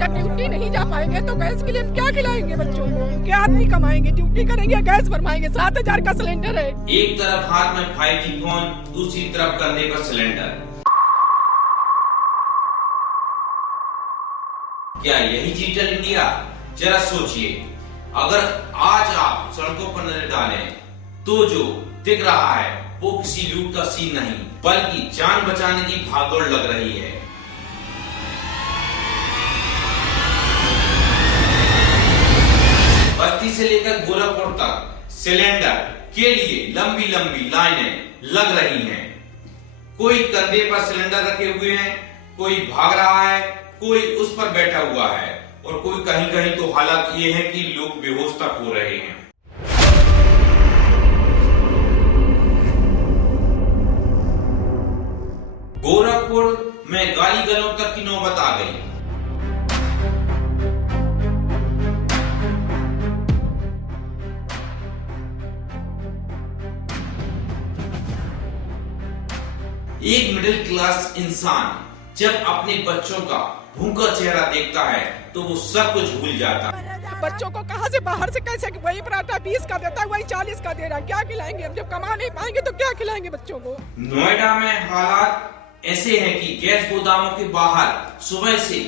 जब ड्यूटी नहीं जा पाएंगे तो गैस के लिए हम क्या खिलाएंगे बच्चों को? क्या आदमी कमाएंगे? ड्यूटी करेंगे, गैस भरवाएंगे, 7,000 का सिलेंडर है। एक तरफ हाथ में 5G फोन, दूसरी तरफ कंधे पर सिलेंडर। क्या यही डिजिटल इंडिया? जरा सोचिए, अगर आज आप सड़कों पर नजर डालें तो जो दिख रहा है वो किसी लूट का सीन नहीं, बल्कि जान बचाने की भागदौड़ लग रही है। बस्ती से लेकर गोरखपुर तक सिलेंडर के लिए लंबी लंबी लाइनें लग रही हैं। कोई कंधे पर सिलेंडर रखे हुए हैं, कोई भाग रहा है, कोई उस पर बैठा हुआ है और कोई कहीं कहीं तो हालात ये है कि लोग बेहोश तक हो रहे हैं। गोरखपुर में गाली गलौज तक की नौबत आ गई। एक मिडिल क्लास इंसान जब अपने बच्चों का भूखा चेहरा देखता है तो वो सब कुछ भूल जाता है। बच्चों को कहां से बाहर से कैसे, वही पराठा 20 का देता है, वही 40 का दे रहा है, क्या खिलाएंगे हम? जब कमा नहीं पाएंगे तो क्या खिलाएंगे बच्चों को? नोएडा में हालात ऐसे हैं कि गैस गोदामों के बाहर सुबह से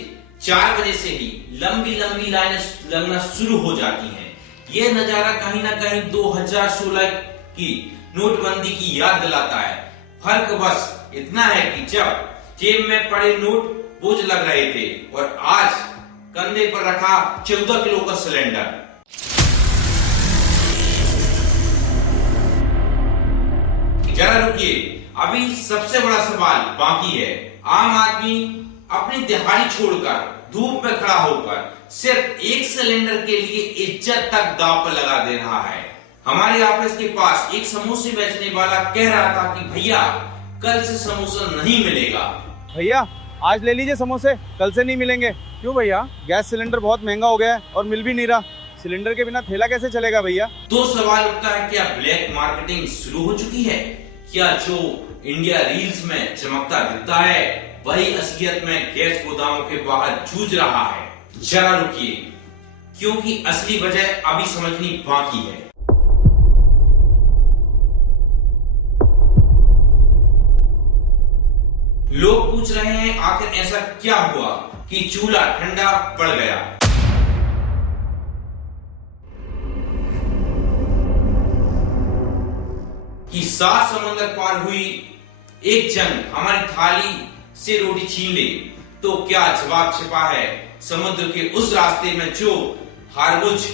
4 बजे से ही लंबी लंबी लाइनें लगना शुरू हो जाती हैं। ये नजारा कहीं ना कहीं 2016 की नोटबंदी की याद दिलाता है। फर्क बस इतना है कि जब जेब में पड़े नोट बोझ लग रहे थे और आज कंधे पर रखा 14 किलो का सिलेंडर। जरा रुकिए, अभी सबसे बड़ा सवाल बाकी है। आम आदमी अपनी दिहाड़ी छोड़कर धूप में खड़ा होकर सिर्फ एक सिलेंडर के लिए इज्जत तक दांव पर लगा दे रहा है। हमारे ऑफिस के पास एक समोसे बेचने वाला कह रहा था कि भैया कल से समोसा नहीं मिलेगा। भैया आज ले लीजिए समोसे, कल से नहीं मिलेंगे। क्यों भैया? गैस सिलेंडर बहुत महंगा हो गया है और मिल भी नहीं रहा। सिलेंडर के बिना ठेला कैसे चलेगा भैया? तो सवाल उठता है, क्या ब्लैक मार्केटिंग शुरू हो चुकी है? क्या जो इंडिया रील्स में चमकता दिखता है वही असलियत में गैस गोदामों के बाहर जूझ रहा है? जरा रुकिए, क्योंकि असली वजह अभी समझनी बाकी है। लोग पूछ रहे हैं आखिर ऐसा क्या हुआ कि चूल्हा ठंडा पड़ गया। कि 7 समंदर पार हुई एक जंग हमारी थाली से रोटी छीन ले, तो क्या जवाब छिपा है समुद्र के उस रास्ते में जो हारमुज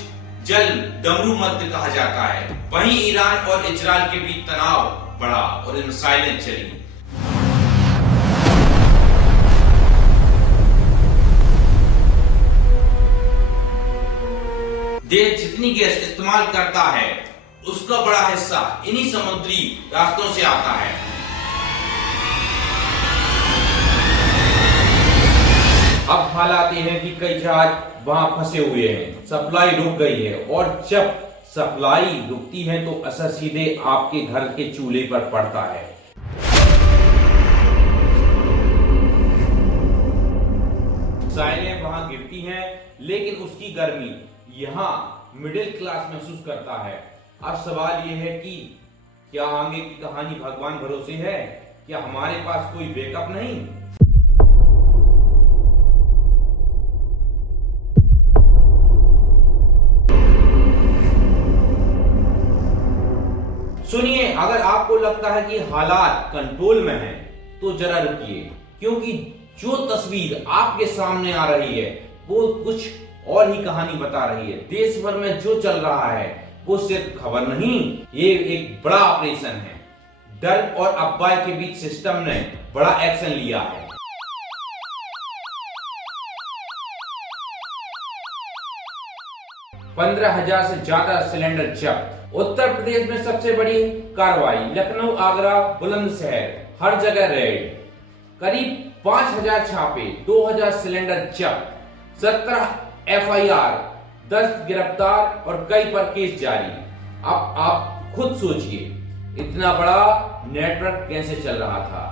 जल डमरू मध्य कहा जाता है। वहीं ईरान और इजराइल के बीच तनाव बढ़ा और मिसाइलें चली। देश जितनी गैस इस्तेमाल करता है उसका बड़ा हिस्सा इन्हीं समुद्री रास्तों से आता है। अब हालात ये हैं कि कई जहाज वहां फंसे हुए हैं, सप्लाई रुक गई है और जब सप्लाई रुकती है तो असर सीधे आपके घर के चूल्हे पर पड़ता है। मिसाइलें वहां गिरती हैं लेकिन उसकी गर्मी यहाँ मिडिल क्लास महसूस करता है। अब सवाल यह है कि क्या आगे की कहानी भगवान भरोसे है? क्या हमारे पास कोई बैकअप नहीं? सुनिए, अगर आपको लगता है कि हालात कंट्रोल में हैं, तो जरा रुकिए, क्योंकि जो तस्वीर आपके सामने आ रही है वो कुछ और ही कहानी बता रही है। देश भर में जो चल रहा है वो सिर्फ खबर नहीं, ये एक बड़ा ऑपरेशन है। डर और अफवाह के बीच सिस्टम ने बड़ा एक्शन लिया है। $15,000 से ज्यादा सिलेंडर जब्त। उत्तर प्रदेश में सबसे बड़ी कार्रवाई, लखनऊ, आगरा, बुलंदशहर, हर जगह रेड। करीब 5,000 छापे, 2,000 सिलेंडर जब्त, 17 FIR, 10 गिरफ्तार और कई पर केस जारी। अब आप खुद सोचिए, इतना बड़ा नेटवर्क कैसे चल रहा था।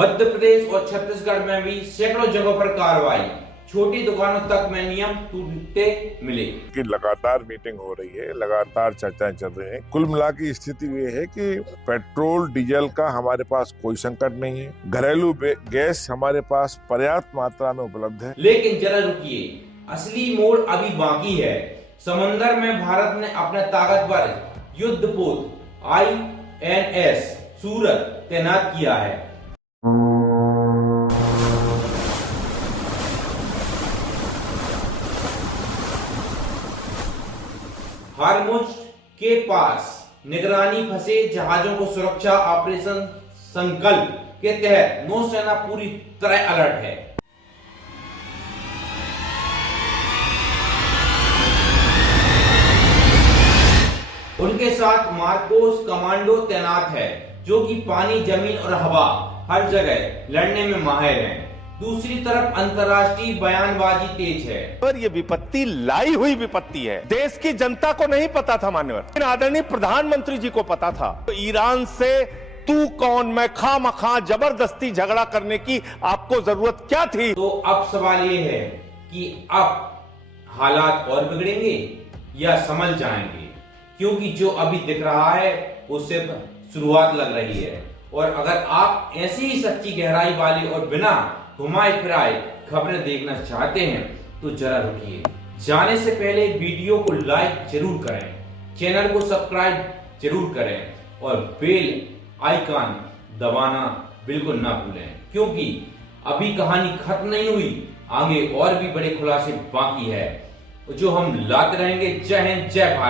मध्य प्रदेश और छत्तीसगढ़ में भी सैकड़ों जगहों पर कार्रवाई, छोटी दुकानों तक में नियम टूटते मिले। कि लगातार मीटिंग हो रही है, लगातार चर्चाएं चल रही हैं। कुल मिला की स्थिति ये है कि पेट्रोल डीजल का हमारे पास कोई संकट नहीं है, घरेलू गैस हमारे पास पर्याप्त मात्रा में उपलब्ध है। लेकिन जरा रुकिए, असली मोड़ अभी बाकी है। समंदर में भारत ने अपने ताकतवर युद्धपोत INS सूरत तैनात किया है। हार्मुज के पास निगरानी फंसे जहाजों को सुरक्षा ऑपरेशन संकल्प के तहत नौसेना पूरी तरह अलर्ट है। उनके साथ मार्कोस कमांडो तैनात है, जो कि पानी, जमीन और हवा हर जगह लड़ने में माहिर हैं। दूसरी तरफ अंतर्राष्ट्रीय बयानबाजी तेज है। पर ये विपत्ति लाई हुई विपत्ति है, देश की जनता को नहीं पता था मान्यवर, लेकिन आदरणीय प्रधानमंत्री जी को पता था। तो ईरान से तू कौन मैं खामखा जबरदस्ती झगड़ा करने की आपको जरूरत क्या थी? तो अब सवाल ये है कि अब हालात और बिगड़ेंगे या संभल जाएंगे, क्योंकि जो अभी दिख रहा है उससे शुरुआत लग रही है। और अगर आप ऐसी ही सच्ची गहराई वाली और बिना घुमाए फिराए खबरें देखना चाहते हैं तो जरा रुकिए। जाने से पहले वीडियो को लाइक जरूर करें, चैनल को सब्सक्राइब जरूर करें और बेल आइकन दबाना बिल्कुल ना भूलें, क्योंकि अभी कहानी खत्म नहीं हुई, आगे और भी बड़े खुलासे बाकी है जो हम लाते रहेंगे। जय हिंद, जय भारत।